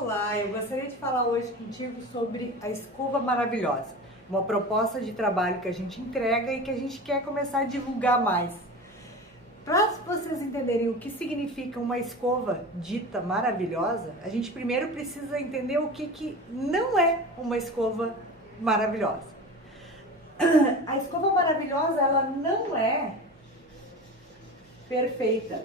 Olá, eu gostaria de falar hoje contigo sobre a escova maravilhosa, uma proposta de trabalho que a gente entrega e que a gente quer começar a divulgar mais. Para vocês entenderem o que significa uma escova dita maravilhosa, a gente primeiro precisa entender o que não é uma escova maravilhosa. A escova maravilhosa, ela não é perfeita.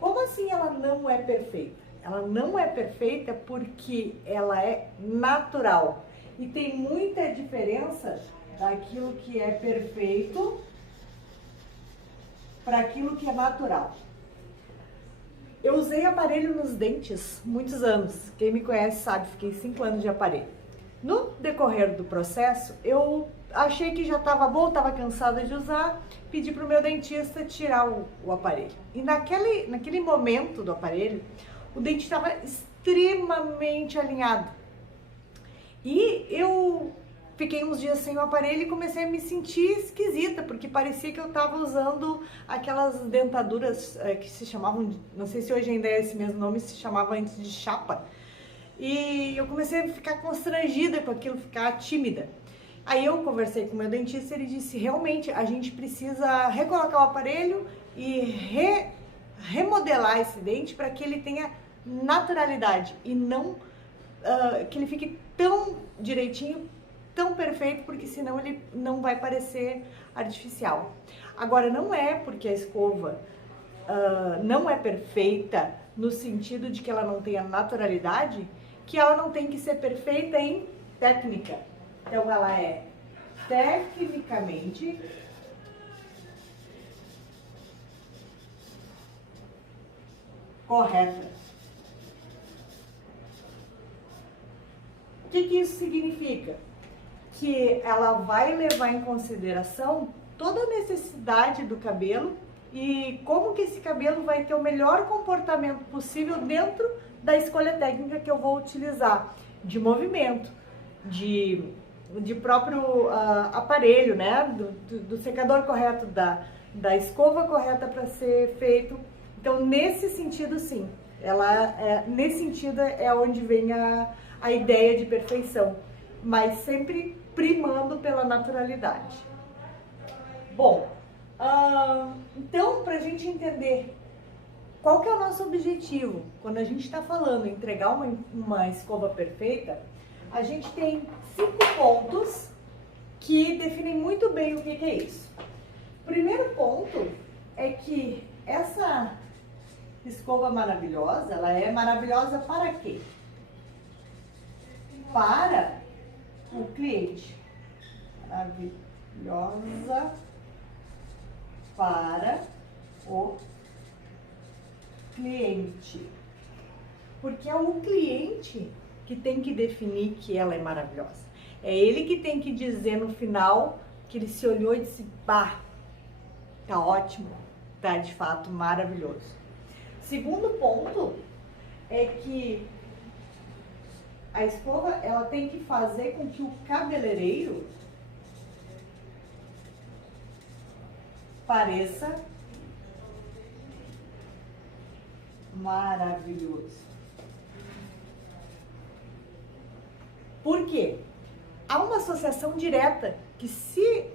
Como assim ela não é perfeita? Ela não é perfeita porque ela é natural. E tem muita diferença daquilo que é perfeito para aquilo que é natural. Eu usei aparelho nos dentes muitos anos. Quem me conhece sabe, fiquei 5 anos de aparelho. No decorrer do processo, eu achei que já estava bom, estava cansada de usar, pedi para o meu dentista tirar o aparelho. E naquele momento do aparelho, o dente estava extremamente alinhado. E eu fiquei uns dias sem o aparelho e comecei a me sentir esquisita, porque parecia que eu estava usando aquelas dentaduras que se chamavam, não sei se hoje ainda é esse mesmo nome, se chamava antes de chapa. E eu comecei a ficar constrangida com aquilo, ficar tímida. Aí eu conversei com o meu dentista e ele disse, realmente, a gente precisa recolocar o aparelho e remodelar esse dente para que ele tenha naturalidade e não que ele fique tão direitinho, tão perfeito, porque senão ele não vai parecer artificial. Agora, não é porque a escova não é perfeita no sentido de que ela não tenha naturalidade, que ela não tem que ser perfeita em técnica. Então, ela é tecnicamente correta. O que isso significa? Que ela vai levar em consideração toda a necessidade do cabelo e como que esse cabelo vai ter o melhor comportamento possível dentro da escolha técnica que eu vou utilizar, de movimento, de próprio aparelho, né? Do secador correto, da escova correta para ser feito. Então, nesse sentido, sim, nesse sentido é onde vem a ideia de perfeição, mas sempre primando pela naturalidade. Bom, então, para a gente entender qual que é o nosso objetivo quando a gente está falando em entregar uma escova perfeita, a gente tem 5 pontos que definem muito bem o que é isso. O primeiro ponto é que essa escova maravilhosa, ela é maravilhosa para quê? Para o cliente. Maravilhosa para o cliente. Porque é o cliente que tem que definir que ela é maravilhosa. É ele que tem que dizer no final que ele se olhou e disse, bah, tá ótimo, tá de fato maravilhoso. Segundo ponto é que a escova, ela tem que fazer com que o cabeleireiro pareça maravilhoso. Por quê? Há uma associação direta que se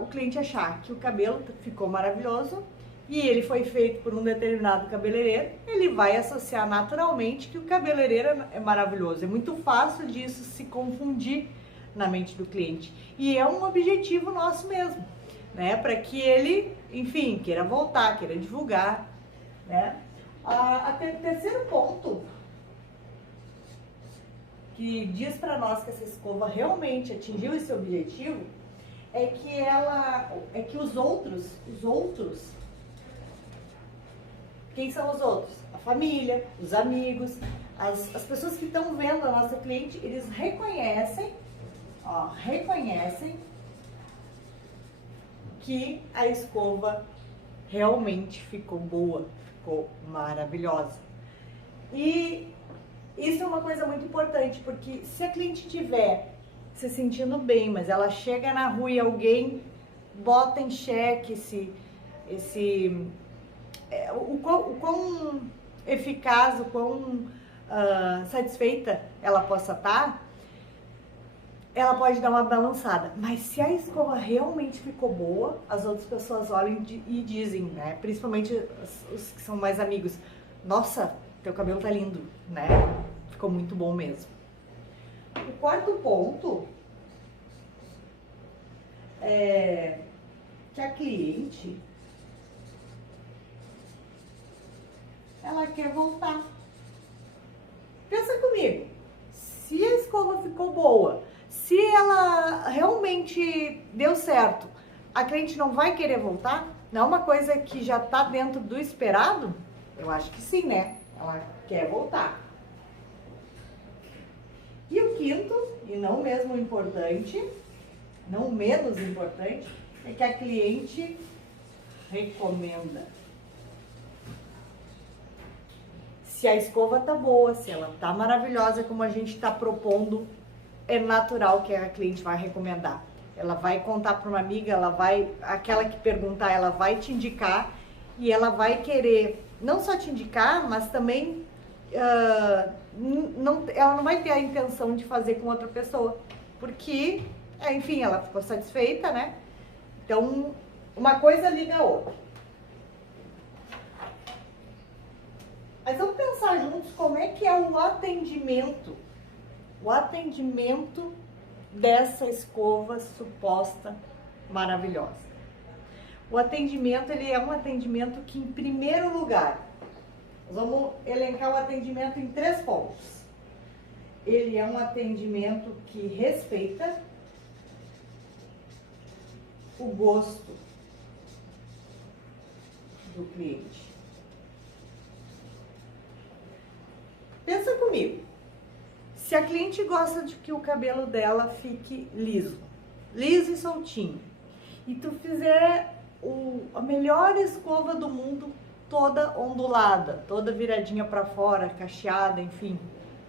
o cliente achar que o cabelo ficou maravilhoso e ele foi feito por um determinado cabeleireiro, ele vai associar naturalmente que o cabeleireiro é maravilhoso. É muito fácil disso se confundir na mente do cliente. E é um objetivo nosso mesmo, né? Para que ele, enfim, queira voltar, queira divulgar, né? Terceiro ponto que diz para nós que essa escova realmente atingiu esse objetivo é que os outros, quem são os outros? A família, os amigos, as pessoas que estão vendo a nossa cliente, eles reconhecem que a escova realmente ficou boa, ficou maravilhosa. E isso é uma coisa muito importante, porque se a cliente estiver se sentindo bem, mas ela chega na rua e alguém bota em xeque o quão eficaz, o quão satisfeita ela possa estar, ela pode dar uma balançada. Mas se a escova realmente ficou boa, as outras pessoas olham e dizem, né? Principalmente os que são mais amigos, nossa, teu cabelo tá lindo, né? Ficou muito bom mesmo. O quarto ponto é que a cliente, ela quer voltar. Pensa comigo, se a escova ficou boa, se ela realmente deu certo, a cliente não vai querer voltar? Não é uma coisa que já tá dentro do esperado? Eu acho que sim, né? Ela quer voltar. E o quinto, e não mesmo importante, não menos importante, é que a cliente recomenda. Se a escova tá boa, se ela tá maravilhosa como a gente tá propondo, é natural que a cliente vai recomendar. Ela vai contar para uma amiga, aquela que perguntar, ela vai te indicar e ela vai querer não só te indicar, mas também ela não vai ter a intenção de fazer com outra pessoa, porque, enfim, ela ficou satisfeita, né? Então, uma coisa liga a outra. Mas vamos pensar juntos como é que é o atendimento dessa escova suposta maravilhosa. O atendimento, ele é um atendimento que, em primeiro lugar, nós vamos elencar o atendimento em 3 pontos. Ele é um atendimento que respeita o gosto do cliente. Pensa comigo. Se a cliente gosta de que o cabelo dela fique liso e soltinho, e tu fizer a melhor escova do mundo, toda ondulada, toda viradinha para fora, cacheada, enfim,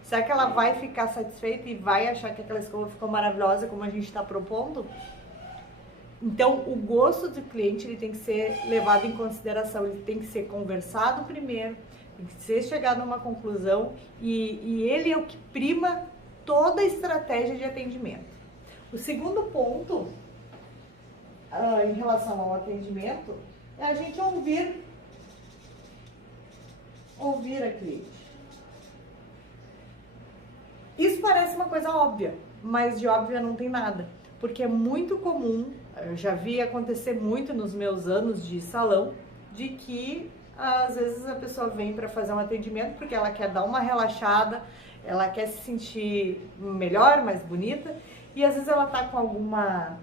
será que ela vai ficar satisfeita e vai achar que aquela escova ficou maravilhosa como a gente está propondo? Então, o gosto do cliente, ele tem que ser levado em consideração, ele tem que ser conversado primeiro, tem que ser chegado a uma conclusão e ele é o que prima toda a estratégia de atendimento. O segundo ponto, em relação ao atendimento, é a gente ouvir a cliente. Isso parece uma coisa óbvia, mas de óbvia não tem nada, porque é muito comum, eu já vi acontecer muito nos meus anos de salão, de que às vezes a pessoa vem para fazer um atendimento porque ela quer dar uma relaxada, ela quer se sentir melhor, mais bonita, e às vezes ela tá com alguma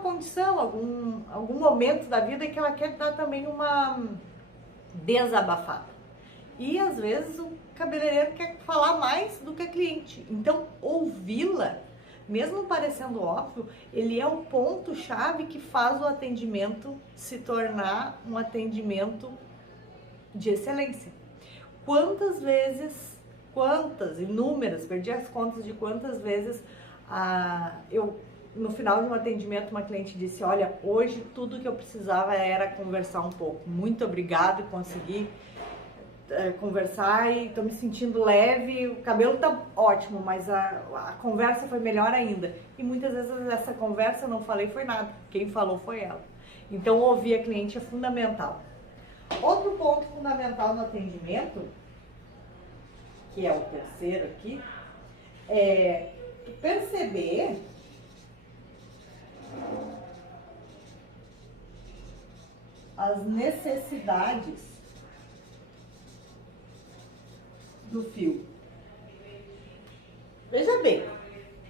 condição, algum momento da vida que ela quer dar também uma desabafada. E às vezes o cabeleireiro quer falar mais do que a cliente. Então, ouvi-la, mesmo parecendo óbvio, ele é o ponto-chave que faz o atendimento se tornar um atendimento de excelência. Inúmeras, perdi as contas de quantas vezes no final de um atendimento, uma cliente disse, olha, hoje tudo que eu precisava era conversar um pouco. Muito obrigada, consegui conversar e estou me sentindo leve, o cabelo tá ótimo, mas a conversa foi melhor ainda. E muitas vezes essa conversa eu não falei foi nada, quem falou foi ela. Então ouvir a cliente é fundamental. Outro ponto fundamental no atendimento, que é o terceiro aqui, é perceber as necessidades do fio. Veja bem,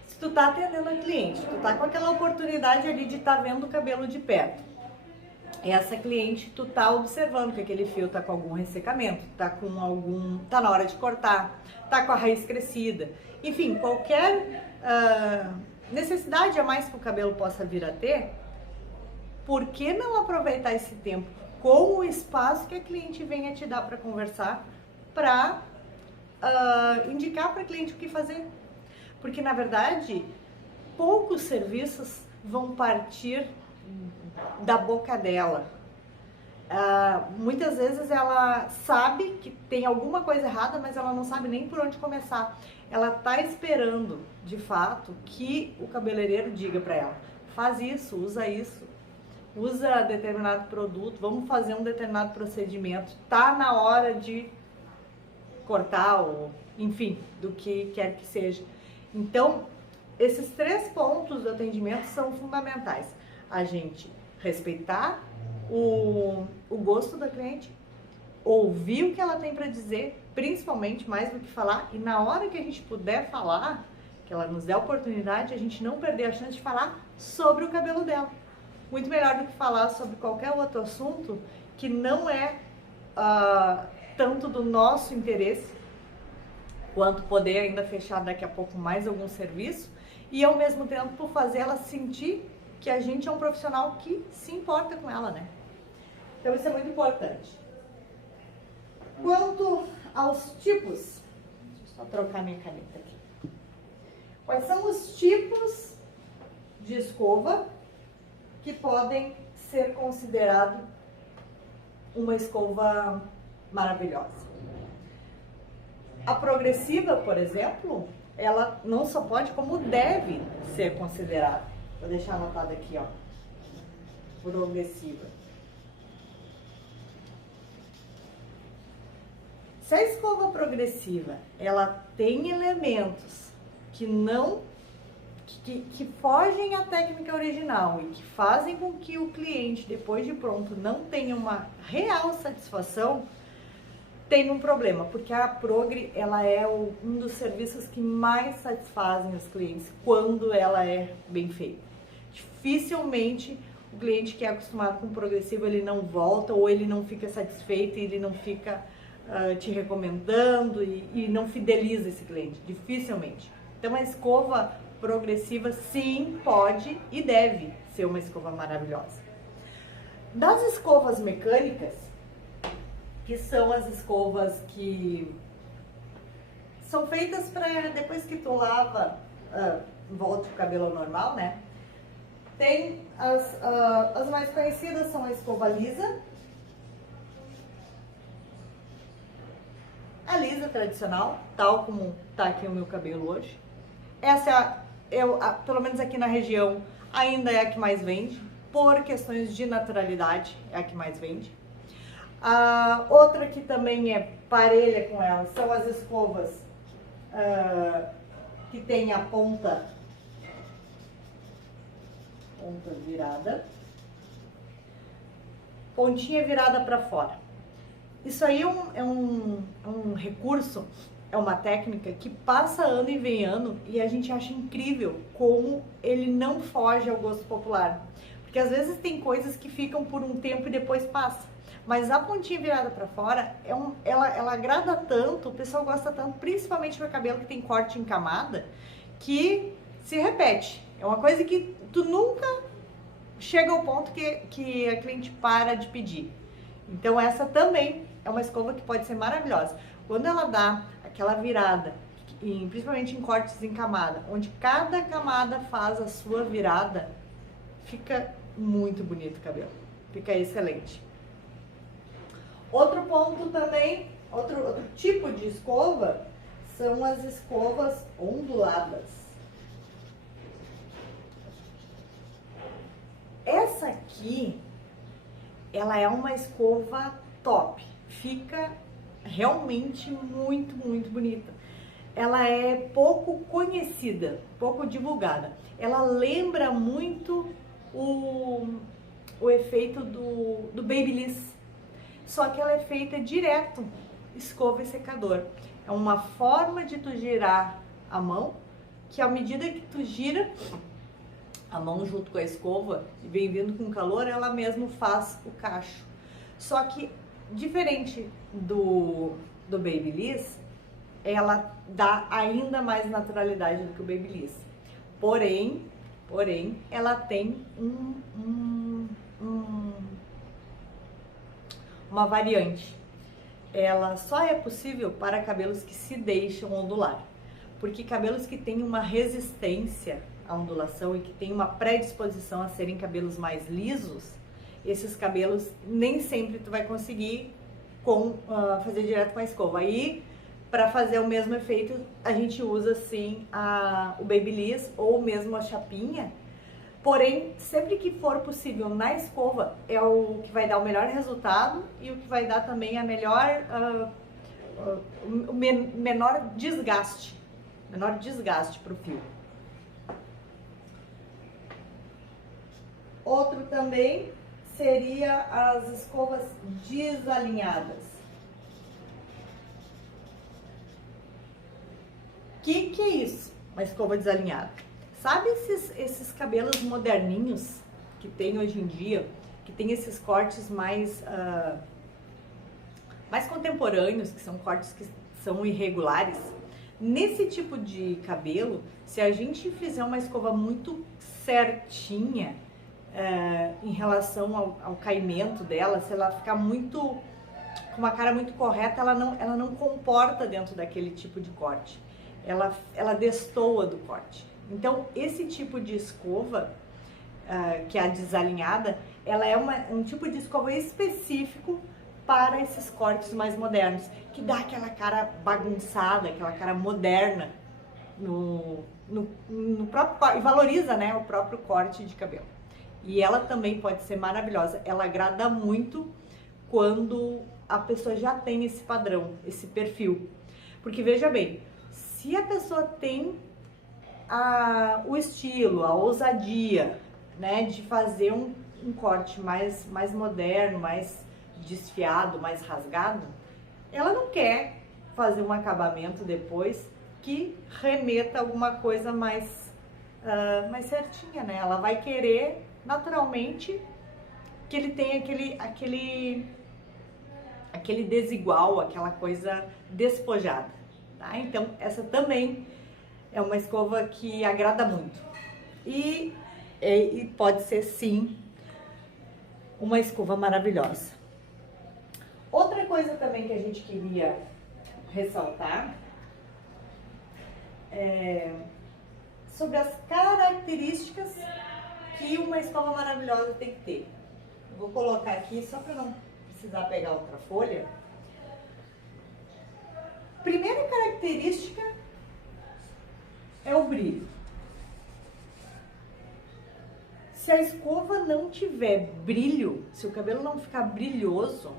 se tu tá atendendo a cliente, tu tá com aquela oportunidade ali de estar vendo o cabelo de perto. Essa cliente, tu tá observando que aquele fio tá com algum ressecamento, tá na hora de cortar, tá com a raiz crescida. Enfim, qualquer necessidade a mais que o cabelo possa vir a ter, por que não aproveitar esse tempo com o espaço que a cliente venha te dar para conversar, para indicar para a cliente o que fazer? Porque, na verdade, poucos serviços vão partir da boca dela. Muitas vezes ela sabe que tem alguma coisa errada, mas ela não sabe nem por onde começar. Ela tá esperando, de fato, que o cabeleireiro diga para ela: faz isso, usa determinado produto, vamos fazer um determinado procedimento, tá na hora de cortar ou, enfim, do que quer que seja. Então, esses 3 pontos do atendimento são fundamentais. A gente respeitar o gosto da cliente, ouvir o que ela tem para dizer, principalmente, mais do que falar, e na hora que a gente puder falar, que ela nos dê a oportunidade, a gente não perder a chance de falar sobre o cabelo dela. Muito melhor do que falar sobre qualquer outro assunto que não é tanto do nosso interesse, quanto poder ainda fechar daqui a pouco mais algum serviço, e ao mesmo tempo fazer ela sentir que a gente é um profissional que se importa com ela, né? Então isso é muito importante. Quanto aos tipos, deixa eu só trocar minha caneta aqui. Quais são os tipos de escova que podem ser considerados uma escova maravilhosa? A progressiva, por exemplo, ela não só pode, como deve ser considerada. Vou deixar anotado aqui, ó. Progressiva. Se a escova progressiva, ela tem elementos que não que fogem à técnica original e que fazem com que o cliente, depois de pronto, não tenha uma real satisfação, tem um problema, porque a Progre, ela é um dos serviços que mais satisfazem os clientes quando ela é bem feita. Dificilmente o cliente que é acostumado com progressivo, ele não volta ou ele não fica satisfeito e ele não fica te recomendando e não fideliza esse cliente, dificilmente. Então a escova progressiva sim pode e deve ser uma escova maravilhosa. Das escovas mecânicas, que são as escovas que são feitas para depois que tu lava, volta o cabelo ao normal, né? Tem as mais conhecidas, são a escova lisa, a lisa tradicional, tal como tá aqui o meu cabelo hoje. Essa pelo menos aqui na região, ainda é a que mais vende, por questões de naturalidade, é a que mais vende. A outra que também é parelha com ela são as escovas que tem a ponta virada, pontinha virada para fora. Isso aí é um recurso, é uma técnica que passa ano e vem ano e a gente acha incrível como ele não foge ao gosto popular. Porque às vezes tem coisas que ficam por um tempo e depois passa. Mas a pontinha virada para fora, ela agrada tanto, o pessoal gosta tanto, principalmente para cabelo que tem corte em camada, que se repete. É uma coisa que tu nunca chega ao ponto que a cliente para de pedir. Então essa também é uma escova que pode ser maravilhosa. Quando ela dá aquela virada, principalmente em cortes em camada, onde cada camada faz a sua virada, fica muito bonito o cabelo, fica excelente. Outro ponto também, outro tipo de escova, são as escovas onduladas. Essa aqui, ela é uma escova top, fica realmente muito, muito bonita. Ela é pouco conhecida, pouco divulgada. Ela lembra muito o efeito do Babyliss, só que ela é feita direto, escova e secador. É uma forma de tu girar a mão, que à medida que tu gira a mão junto com a escova e vem vindo com calor, ela mesmo faz o cacho. Só que, diferente do Babyliss, ela dá ainda mais naturalidade do que o Babyliss. Porém, ela tem uma variante. Ela só é possível para cabelos que se deixam ondular, porque cabelos que têm uma resistência à ondulação e que têm uma predisposição a serem cabelos mais lisos, esses cabelos nem sempre tu vai conseguir fazer direto com a escova. Aí, para fazer o mesmo efeito, a gente usa sim o Babyliss ou mesmo a chapinha. Porém, sempre que for possível na escova, é o que vai dar o melhor resultado e o que vai dar também a menor desgaste para o fio. Outro também seria as escovas desalinhadas. Que é isso? Uma escova desalinhada. Sabe esses cabelos moderninhos que tem hoje em dia, que tem esses cortes mais contemporâneos, que são cortes que são irregulares? Nesse tipo de cabelo, se a gente fizer uma escova muito certinha em relação ao caimento dela, se ela ficar com uma cara muito correta, ela não comporta dentro daquele tipo de corte. Ela destoa do corte. Então, esse tipo de escova, que é a desalinhada, ela é um tipo de escova específico para esses cortes mais modernos, que dá aquela cara bagunçada, aquela cara moderna no próprio corte, e valoriza, né, o próprio corte de cabelo. E ela também pode ser maravilhosa, ela agrada muito quando a pessoa já tem esse padrão, esse perfil. Porque veja bem, se a pessoa tem o estilo, a ousadia, né, de fazer um corte mais moderno, mais desfiado, mais rasgado, ela não quer fazer um acabamento depois que remeta a alguma coisa mais certinha, né? Ela vai querer naturalmente que ele tenha aquele desigual, aquela coisa despojada, tá? Então essa também é uma escova que agrada muito e pode ser sim uma escova maravilhosa. Outra coisa também que a gente queria ressaltar é sobre as características que uma escova maravilhosa tem que ter. Vou colocar aqui só para não precisar pegar outra folha. Primeira característica é o brilho. Se a escova não tiver brilho, se o cabelo não ficar brilhoso,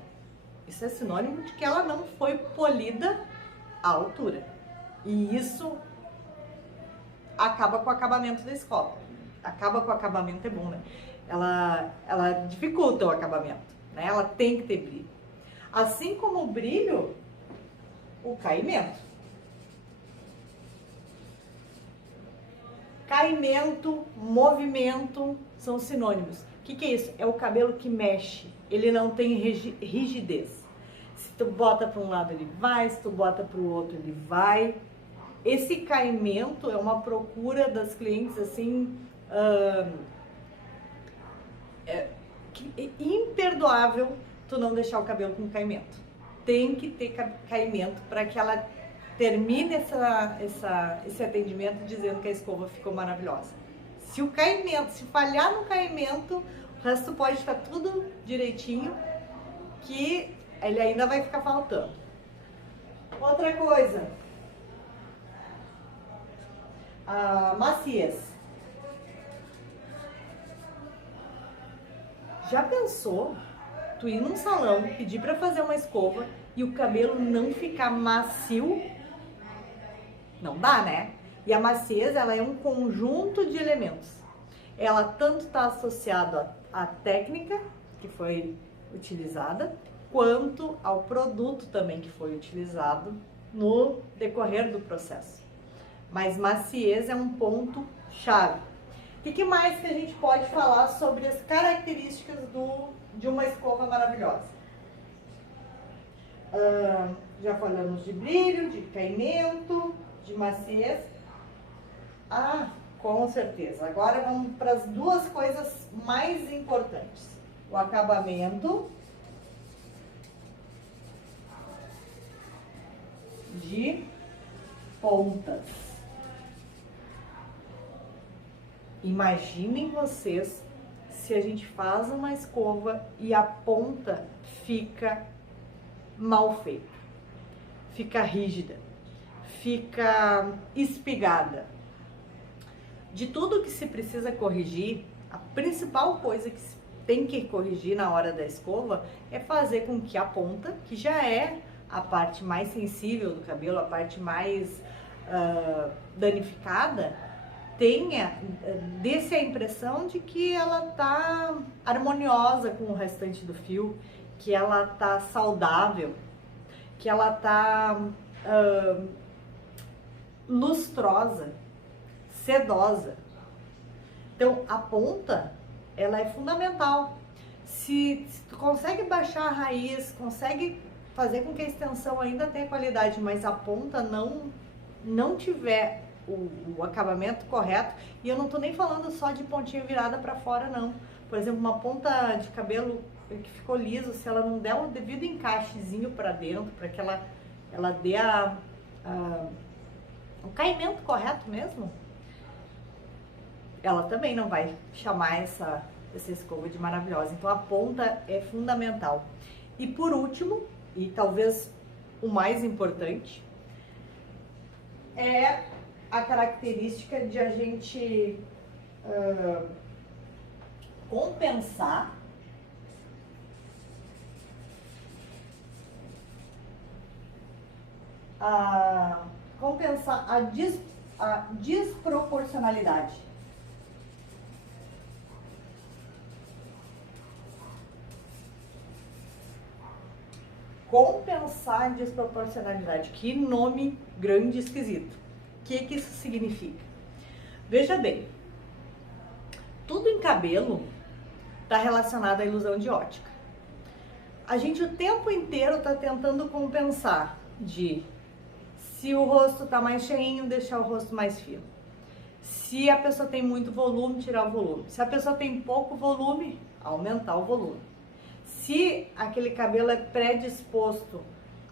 isso é sinônimo de que ela não foi polida à altura. E isso acaba com o acabamento da escova. Acaba com o acabamento é bom, né? Ela dificulta o acabamento, né? Ela tem que ter brilho. Assim como o brilho, o caimento. Caimento, movimento são sinônimos. O que é isso? É o cabelo que mexe, ele não tem rigidez. Se tu bota para um lado ele vai, se tu bota para o outro ele vai. Esse caimento é uma procura das clientes assim, imperdoável tu não deixar o cabelo com caimento. Tem que ter caimento para que ela termine esse atendimento dizendo que a escova ficou maravilhosa. Se falhar no caimento, o resto pode estar tudo direitinho, que ele ainda vai ficar faltando. Outra coisa, a maciez. Já pensou tu ir num salão, pedir para fazer uma escova e o cabelo não ficar macio? Não dá, né? E a maciez, ela é um conjunto de elementos. Ela tanto está associada à técnica que foi utilizada, quanto ao produto também que foi utilizado no decorrer do processo. Mas maciez é um ponto chave. O que mais que a gente pode falar sobre as características de uma escova maravilhosa? Já falamos de brilho, de caimento, de maciez. Com certeza. Agora vamos para as duas coisas mais importantes. O acabamento de pontas. Imaginem vocês se a gente faz uma escova e a ponta fica mal feita, fica rígida, fica espigada. De tudo que se precisa corrigir, a principal coisa que se tem que corrigir na hora da escova é fazer com que a ponta, que já é a parte mais sensível do cabelo, a parte mais danificada, desse a impressão de que ela tá harmoniosa com o restante do fio, que ela tá saudável, que ela tá lustrosa, sedosa. Então a ponta, ela é fundamental. Se tu consegue baixar a raiz, consegue fazer com que a extensão ainda tenha qualidade, mas a ponta não tiver o acabamento correto, e eu não tô nem falando só de pontinha virada para fora, não. Por exemplo, uma ponta de cabelo que ficou liso, se ela não der o devido encaixezinho para dentro, para que ela dê o caimento correto mesmo, ela também não vai chamar essa escova de maravilhosa. Então a ponta é fundamental. E por último, e talvez o mais importante, é a característica de a gente compensar a desproporcionalidade. Compensar a desproporcionalidade. Que nome grande e esquisito. O que isso significa? Veja bem, tudo em cabelo está relacionado à ilusão de ótica. A gente o tempo inteiro está tentando compensar se o rosto está mais cheinho, deixar o rosto mais fino. Se a pessoa tem muito volume, tirar o volume. Se a pessoa tem pouco volume, aumentar o volume. Se aquele cabelo é predisposto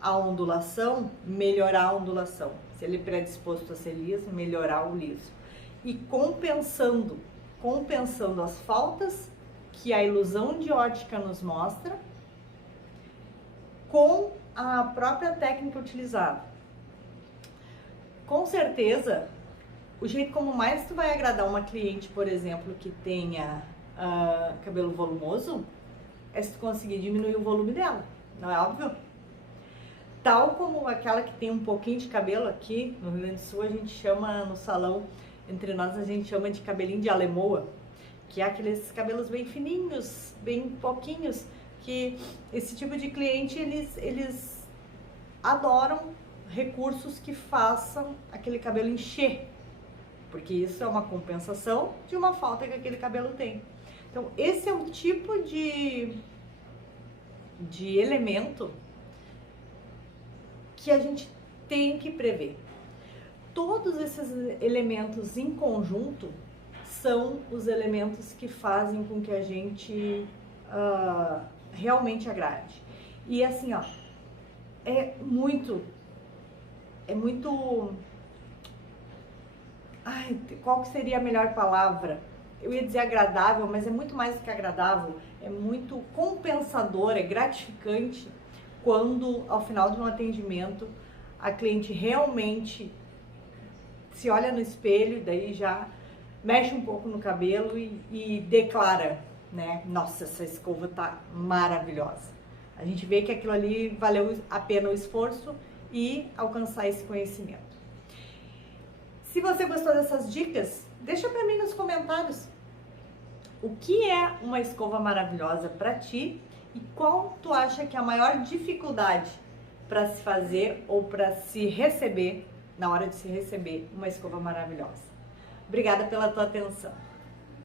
à ondulação, melhorar a ondulação. Se ele é predisposto a ser liso, melhorar o liso. E compensando as faltas que a ilusão de ótica nos mostra com a própria técnica utilizada. Com certeza, o jeito como mais tu vai agradar uma cliente, por exemplo, que tenha cabelo volumoso, é se tu conseguir diminuir o volume dela, não é óbvio? Tal como aquela que tem um pouquinho de cabelo aqui no Rio Grande do Sul, a gente chama no salão, entre nós a gente chama de cabelinho de alemoa, que é aqueles cabelos bem fininhos, bem pouquinhos, que esse tipo de cliente, eles adoram recursos que façam aquele cabelo encher, porque isso é uma compensação de uma falta que aquele cabelo tem. Então, esse é um tipo de elemento que a gente tem que prever. Todos esses elementos em conjunto são os elementos que fazem com que a gente realmente agrade. E assim, ó, é muito... Ai, qual que seria a melhor palavra? Eu ia dizer agradável, mas é muito mais do que agradável, é muito compensador, é gratificante quando ao final de um atendimento a cliente realmente se olha no espelho e daí já mexe um pouco no cabelo e declara, né? Nossa, essa escova tá maravilhosa. A gente vê que aquilo ali valeu a pena o esforço e alcançar esse conhecimento. Se você gostou dessas dicas, deixa para mim nos comentários o que é uma escova maravilhosa para ti e qual tu acha que é a maior dificuldade para se fazer ou para se receber, na hora de se receber uma escova maravilhosa. Obrigada pela tua atenção.